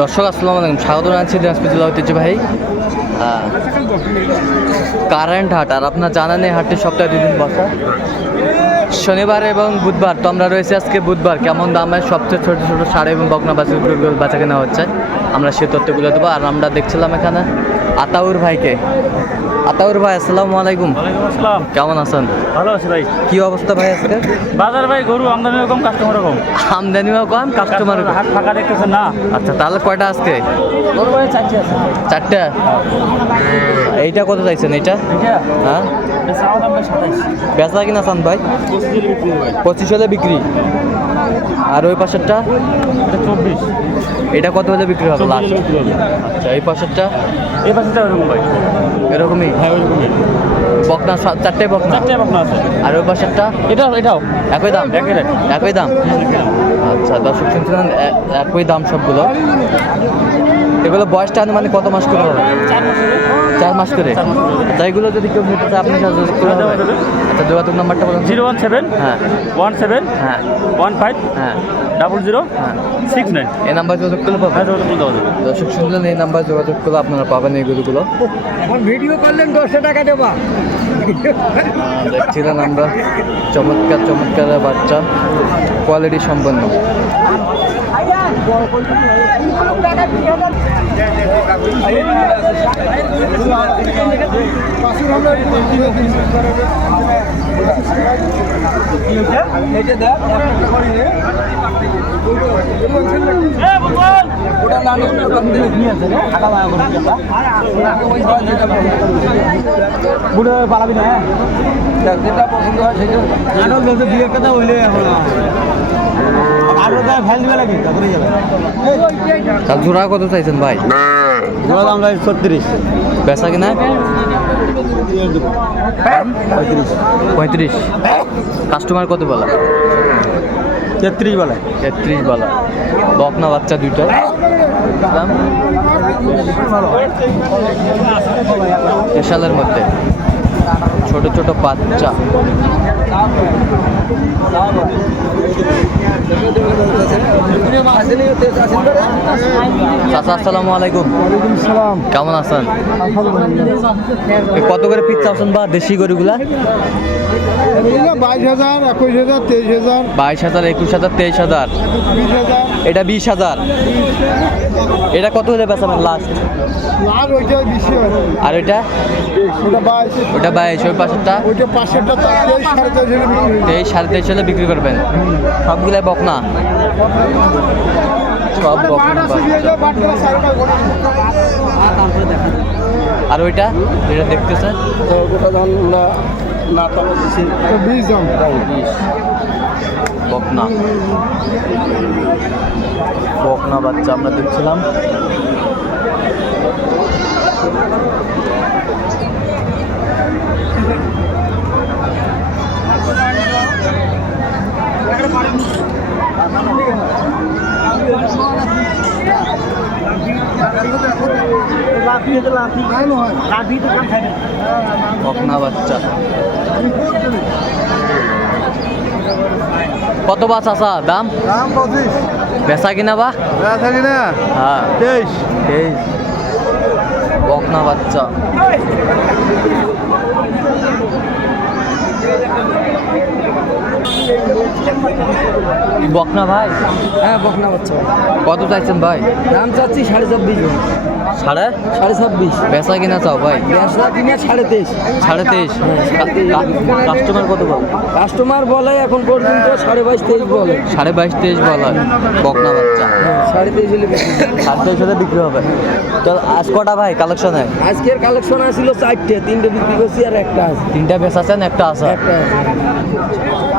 দর্শক আসসালামু আলাইকুম। স্বাগত জানাচ্ছি দিনাজপুর জেলা আহ, কারেন্ট হাট। আর আপনার জানা নেই হাটটি সপ্তাহে দুদিন বসা। শনিবার এবং বুধবার তো আমরা রয়েছে আজকে বুধবার। কেমন দামে সবচেয়ে ছোটো ছোটো সার এবং বকনা বাচ্চা কেনা হচ্ছে আমরা সেই তথ্যগুলো দেবো। আর আমরা দেখছিলাম এখানে আতাউর ভাইকে। আতাউর ভাই আসসালামু আলাইকুম। ওয়ালাইকুম আসসালাম। কেমন আছেন? ভালো আছি ভাই। কি অবস্থা ভাই আজকে? বাজার ভাই গরু আমদানি রকম কাস্টমার রকম। আমদানিও কম কাস্টমার হাট ফাঁকা দেখতেছেন না? আচ্ছা তাহলে কয়টা আজকে? গরু ভাই চারটে আছে। চারটা? এইটা কত চাইছেন এইটা? এটা হ্যাঁ? বেচা কিনা চান ভাই? পঁচিশ হলে বিক্রি। আর ওই পাশেরটা? চব্বিশ। এটা কত হলে বিক্রি হবে লাস্ট হলে বিক্রি হবে। আচ্ছা এই পাশেরটা? এই ওরকম ভাই। এরকমই? হ্যাঁ ওরকমই। বকনা চারটে বকনা? চারটে বকনা আছে। আর ওই পাশেরটা এটা এটাও একই দাম? একই একই দাম? আচ্ছা দর্শক শুনছিলেন একই দাম সবগুলো। এগুলো বয়সটা আনুমানিক কত মাস করে হবে? চার মাস চার মাস করে? চার মাস করে। আচ্ছা এগুলো যদি কেউ নিতে চায় আপনি সাথে যোগাযোগ করে হ্যাঁ, হবে? আচ্ছা যোগাযোগ নাম্বারটা বলুন। জিরো ওয়ান সেভেন হ্যাঁ। ওয়ান সেভেন হ্যাঁ। ওয়ান ফাইভ হ্যাঁ। ডাবল জিরো হ্যাঁ। Six nine. এই নাম্বার যোগাযোগ করলে হ্যাঁ পাবেন যোগাযোগ দর্শক শুনলেন এই নাম্বার যোগাযোগ করলে আপনারা পাবেন এই গরুগুলো। এখন ভিডিও করলেন দশশো টাকা দেবা। আহ, দেখছিলেন আমরা। চমৎকার চমৎকার বাচ্চা। কোয়ালিটি সম্পন্ন। বুড়ো পালাবি না যেটা পছন্দ হয় সেটা। বিয়ের কথা হইলে এখন জোড়া কত চাইছেন ভাই? জোড়া দাম লাগে ছত্রিশ। বেচা কিনা? পঁয়ত্রিশ। পঁয়ত্রিশ। কাস্টমার কত বলা? তেত্রিশ বেলায় তেত্রিশ বলা। বকনা বাচ্চা দুইটা? দাম? স্পেশালের মধ্যে। ছোট ছোট বাচ্চা। চাচা আসসালামু আলাইকুম। কেমন আছেন? কত করে পিস চাচ্ছেন বা দেশি গরুগুলা? বাইশ হাজার একুশ হাজার তেইশ হাজার। বাইশ হাজার একুশ হাজার তেইশ হাজার। এটা বিশ হাজার। এটা কত হলে বেচাবেন লাস্ট আর ওইটা ওটা বাইশ। ওই পাশেরটা? ওইটা পাঁচশোটা তো তেইশ সাড়ে তেইশ হলে বিক্রি হবে। তেইশ সাড়ে তেইশ হলে বিক্রি করবেন। সবগুলাই বকনা? সব বকনা। আর ওইটা? যেটা দেখতেছে ওটা দাম না বিশ। বকনা। বকনা বাচ্চা আমরা দেখছিলাম। বকনা বাচ্চা। কত বা চাচা? দাম? দাম পঁচিশ। বেচা কিনা বা? থাকি না হ্যাঁ। তেইশ। তেইশ। বকনা বাচ্চা। বকনা ভাই? হ্যাঁ বকনা বাচ্চা কত চাইছেন ভাই? দাম চাচ্ছি সাড়ে চব্বিশ সাড়ে? সাড়ে ছাব্বিশ। বেচা কিনা চাও ভাই? ব্যবসা কিনে সাড়ে তেইশ। সাড়ে তেইশ? কাস্টমার কত বল? কাস্টমার বলে এখন পর্যন্ত সাড়ে বাইশ তেইশ বলে। সাড়ে বাইশ তেইশ বল। হয় বকনা বাচ্চা। সাড়ে তেইশ হলে। সাড়ে তেইশ হলে বিক্রি হবে। তো আজ কটা ভাই কালেকশনে? আজকের কালেকশন আসছিল চারটে তিনটে বিক্রি করছি আর একটা আছে। তিনটা বেচাছেন একটা আছে। একটা আছে।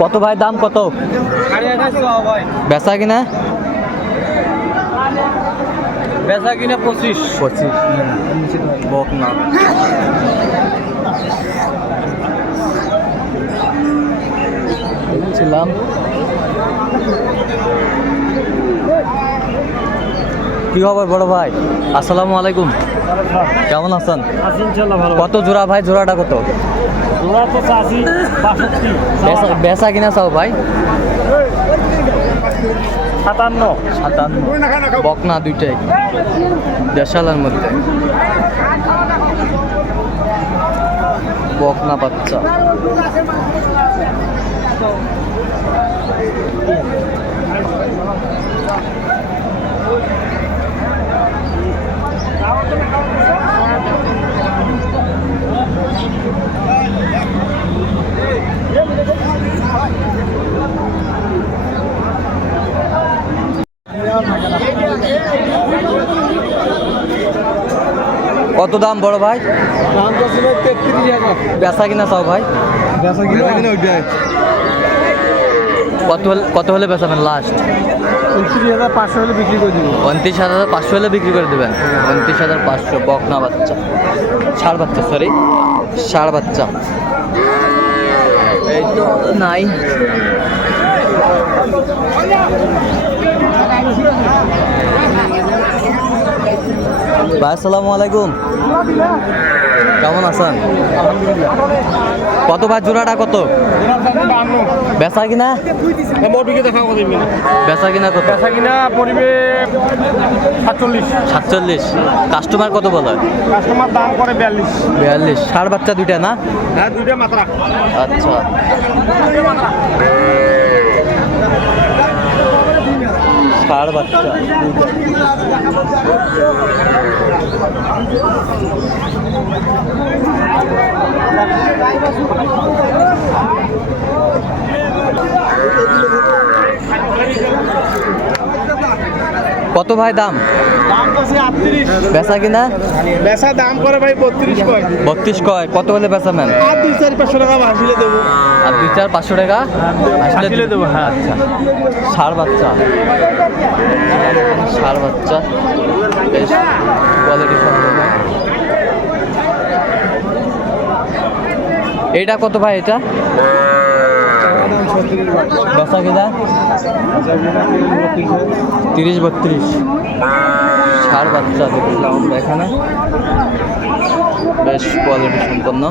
কত ভাই দাম কত? বেচা কিনা? বেচা কিনা পঁচিশ। পঁচিশ বক না। ছিলাম কি খবর বড় ভাই? আসসালামু আলাইকুম। কেমন আছেন? কত জোড়া ভাই? জোড়াটা কত? বেচা কিনা চাও ভাই? সাতান্ন। সাতান্ন। বকনা দুইটাই। দেশালার মধ্যে। বকনা বাচ্চা। কত দাম বড় ভাই? বেচা কিনা চাও ভাই? কত হলে কত হলে বেচাবেন লাস্ট উনত্রিশ হাজার পাঁচশো হলে বিক্রি করে দিব। উনত্রিশ হাজার পাঁচশো হলে বিক্রি করে দেবেন? উনত্রিশ হাজার পাঁচশো বকনা বাচ্চা। ষাড় বাচ্চা সরি ষাড় বাচ্চা। এই তো নাই। ভাই আসসালামু আলাইকুম। কেমন আছেন? কত ভাই জোড়াটা কত? বেচা কিনা? বেচা কিনা কত? বেচা কিনা পড়বে সাতচল্লিশ। সাতচল্লিশ কাস্টমার কত বলে? কাস্টমার দাম করে বিয়াল্লিশ। বিয়াল্লিশ ষাড় বাচ্চা দুইটা না? হ্যাঁ দুইটা মাত্রা। আচ্ছা। ষাড় বাচ্চা। কত ভাই দাম? বেচা কিনা? বেচা দাম করে ভাই বত্রিশ কয়। বত্রিশ কয় কত হলে বেচাবেন আর দুই চারি পাঁচশো টাকা ভাসিলে দেবো। আর দুই চার পাঁচশো টাকা আসলে দেবো, হ্যাঁ। আচ্ছা। ষাড় বাচ্চা। ষাড় বাচ্চা। বেশ কোয়ালিটি এটা কত ভাই এটা? বেচা কিনা? তিরিশ বত্রিশ। ষাড় বাচ্চা দেখলাম আমরা এখানে। বেশ কোয়ালিটি সম্পন্ন।